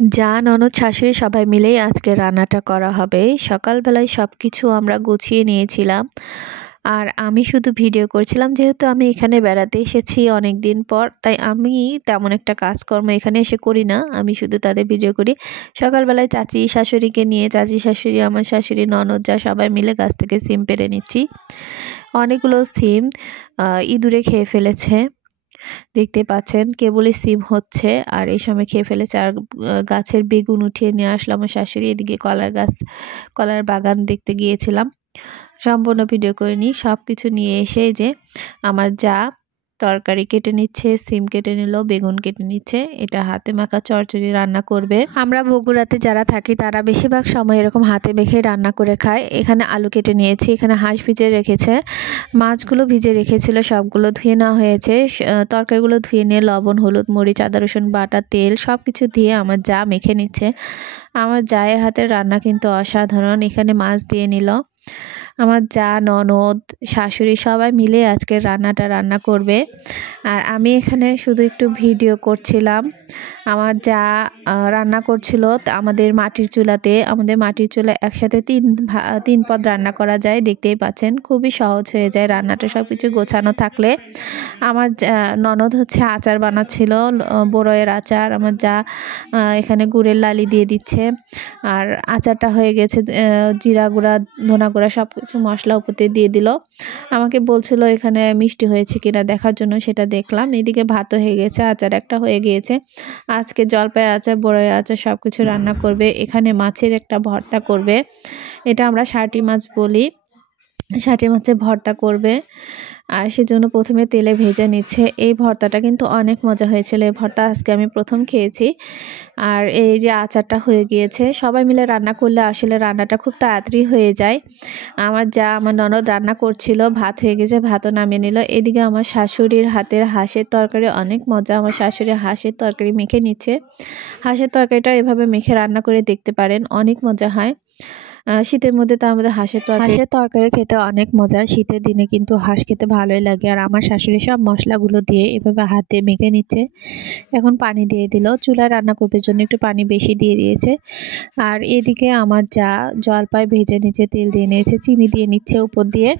যা ননদ শাশুড়ি সবাই মিলেই আজকে রান্নাটা করা হবে। সকালবেলায় সবকিছু আমরা গুছিয়ে নিয়েছিলাম। আর আমি শুধু ভিডিও করছিলাম, যেহেতু আমি এখানে বেড়াতে এসেছি অনেক দিন পর, তাই আমি তেমন একটা কাজকর্ম এখানে এসে করি না, আমি শুধু তাদের ভিডিও করি। সকালবেলায় চাচি শাশুড়িকে নিয়ে, চাচি শাশুড়ি, আমার শাশুড়ি, ননদ যা সবাই মিলে গাছ থেকে সিম পেড়ে নিচ্ছি। অনেকগুলো সিম ইঁদুরে খেয়ে ফেলেছে, দেখতে পাচ্ছেন কেবলই সিম হচ্ছে আর এই সময় খেয়ে ফেলেছে। আর গাছের বেগুন উঠিয়ে নিয়ে আসলাম আমার শাশুড়ি। এদিকে কলার বাগান দেখতে গিয়েছিলাম, সম্পূর্ণ ভিডিও করিনি। সব কিছু নিয়ে এসে যে আমার যা তরকারি কেটে নিচ্ছে, সিম কেটে নিল, বেগুন কেটে নিচ্ছে। এটা হাতে মাখা চচ্চড়ি রান্না করবে। আমরা বগুড়াতে যারা থাকি তারা বেশিরভাগ সময় এরকম হাতে মেখে রান্না করে খায়। এখানে আলু কেটে নিয়েছি, এখানে হাঁস ভিজে রেখেছে, মাছগুলো ভিজে রেখেছিল, সবগুলো ধুয়ে নেওয়া হয়েছে। তরকারিগুলো ধুয়ে নিয়ে লবণ, হলুদ, মরিচ, আদা রসুন বাটা, তেল সব কিছু দিয়ে আমার যা মেখে নিচ্ছে। আমার জায়ের হাতের রান্না কিন্তু অসাধারণ। এখানে মাছ দিয়ে নিল। আমার যা, ননদ, শাশুড়ি সবাই মিলে আজকে রান্নাটা রান্না করবে। আর আমি এখানে শুধু একটু ভিডিও করছিলাম। আমার যা রান্না করছিল আমাদের মাটির চুলাতে। আমাদের মাটির চুলা একসাথে তিন পদ রান্না করা যায়, দেখতেই পাচ্ছেন খুবই সহজ হয়ে যায় রান্নাটা সব কিছু গোছানো থাকলে। আমার ননদ হচ্ছে আচার বানাচ্ছিল, বড়ইয়ের আচার। আমার যা এখানে গুড়ের লালি দিয়ে দিচ্ছে। আর আচারটা হয়ে গেছে, জিরা গুঁড়া, ধনা গুঁড়া সব কিছু মশলা উপরে দিয়ে দিল। আমাকে বলছিল এখানে মিষ্টি হয়েছে কিনা দেখার জন্য, সেটা দেখলাম। এদিকে ভাতও হয়ে গেছে, আচার একটা হয়ে গিয়েছে। আজকে জলপাই আচার, বড়ই আচার সব কিছু রান্না করবে। এখানে মাছের একটা ভর্তা করবে, এটা আমরা সাটি মাছ বলি, সাটি মাছের ভর্তা করবে। আর সেজন্য প্রথমে তেলে ভেজে নিচ্ছে। এই ভর্তাটা কিন্তু অনেক মজা হয়েছিল, এই ভর্তা আজকে আমি প্রথম খেয়েছি। আর এই যে আচারটা হয়ে গিয়েছে। সবাই মিলে রান্না করলে আসলে রান্নাটা খুব তাড়াতাড়ি হয়ে যায়। আমার ননদ রান্না করছিল, ভাত হয়ে গেছে, ভাতও নামিয়ে নিল। এদিকে আমার শাশুড়ির হাতের হাঁসের তরকারি অনেক মজা। আমার শাশুড়ি হাঁসের তরকারি মেখে নিচ্ছে। হাঁসের তরকারিটা এভাবে মেখে রান্না করে দেখতে পারেন, অনেক মজা হয়। শীতের মধ্যে তার মধ্যে হাঁসের তরকারি খেতে অনেক মজা। শীতের দিনে কিন্তু হাঁস খেতে ভালোই লাগে। আর আমার শাশুড়ি সব মশলাগুলো দিয়ে এভাবে হাতে মেখে নিচ্ছে। এখন পানি দিয়ে দিল, চুলায় রান্না করবে জন্য একটু পানি বেশি দিয়ে দিয়েছে। আর এদিকে আমার যা জলপাই ভেজে নিচ্ছে, তেল দিয়ে নিয়েছে, চিনি দিয়ে নিচ্ছে উপর দিয়ে,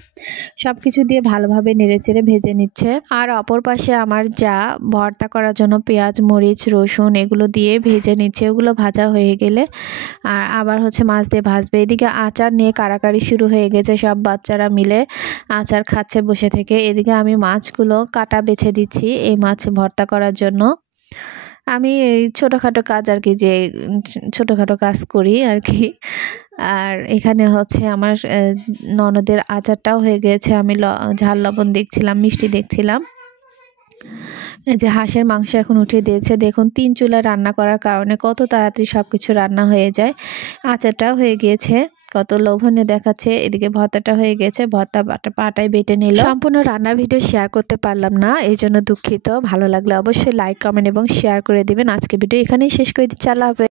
সব কিছু দিয়ে ভালোভাবে নেড়েচেড়ে ভেজে নিচ্ছে। আর অপর পাশে আমার যা ভর্তা করার জন্য পেঁয়াজ, মরিচ, রসুন এগুলো দিয়ে ভেজে নিচ্ছে। ওগুলো ভাজা হয়ে গেলে আর আবার হচ্ছে মাছ দিয়ে ভাজবে। এদিকে আচার নিয়ে কাড়াকাড়ি শুরু হয়ে গেছে, সব বাচ্চারা মিলে আচার খাচ্ছে বসে থেকে। এদিকে আমি মাছগুলো কাটা বেছে দিচ্ছি এই মাছ ভর্তা করার জন্য। আমি এই ছোটোখাটো কাজ আর কি, যে ছোটোখাটো কাজ করি আর কি। আর এখানে হচ্ছে আমার ননদের আচারটাও হয়ে গেছে। আমি ঝাল লবণ দেখছিলাম, মিষ্টি দেখছিলাম। এই যে হাঁসের মাংস এখন উঠিয়ে দিয়েছে। দেখুন 3 চুলায় রান্না করার কারণে কত তাড়াতাড়ি সব কিছু রান্না হয়ে যায়। আচারটাও হয়ে গিয়েছে, কত লোভনীয় দেখাচ্ছে। এদিকে ভর্তাটা হয়ে গেছে, ভর্তা পাটায় বেটে নিল। সম্পূর্ণ রান্নার ভিডিও শেয়ার করতে পারলাম না, এই জন্য দুঃখিত। ভালো লাগলে অবশ্যই লাইক, কমেন্ট এবং শেয়ার করে দিবেন। আজকে ভিডিও এখানেই শেষ করে দিচ্ছি। আল্লাহ হাফেজ।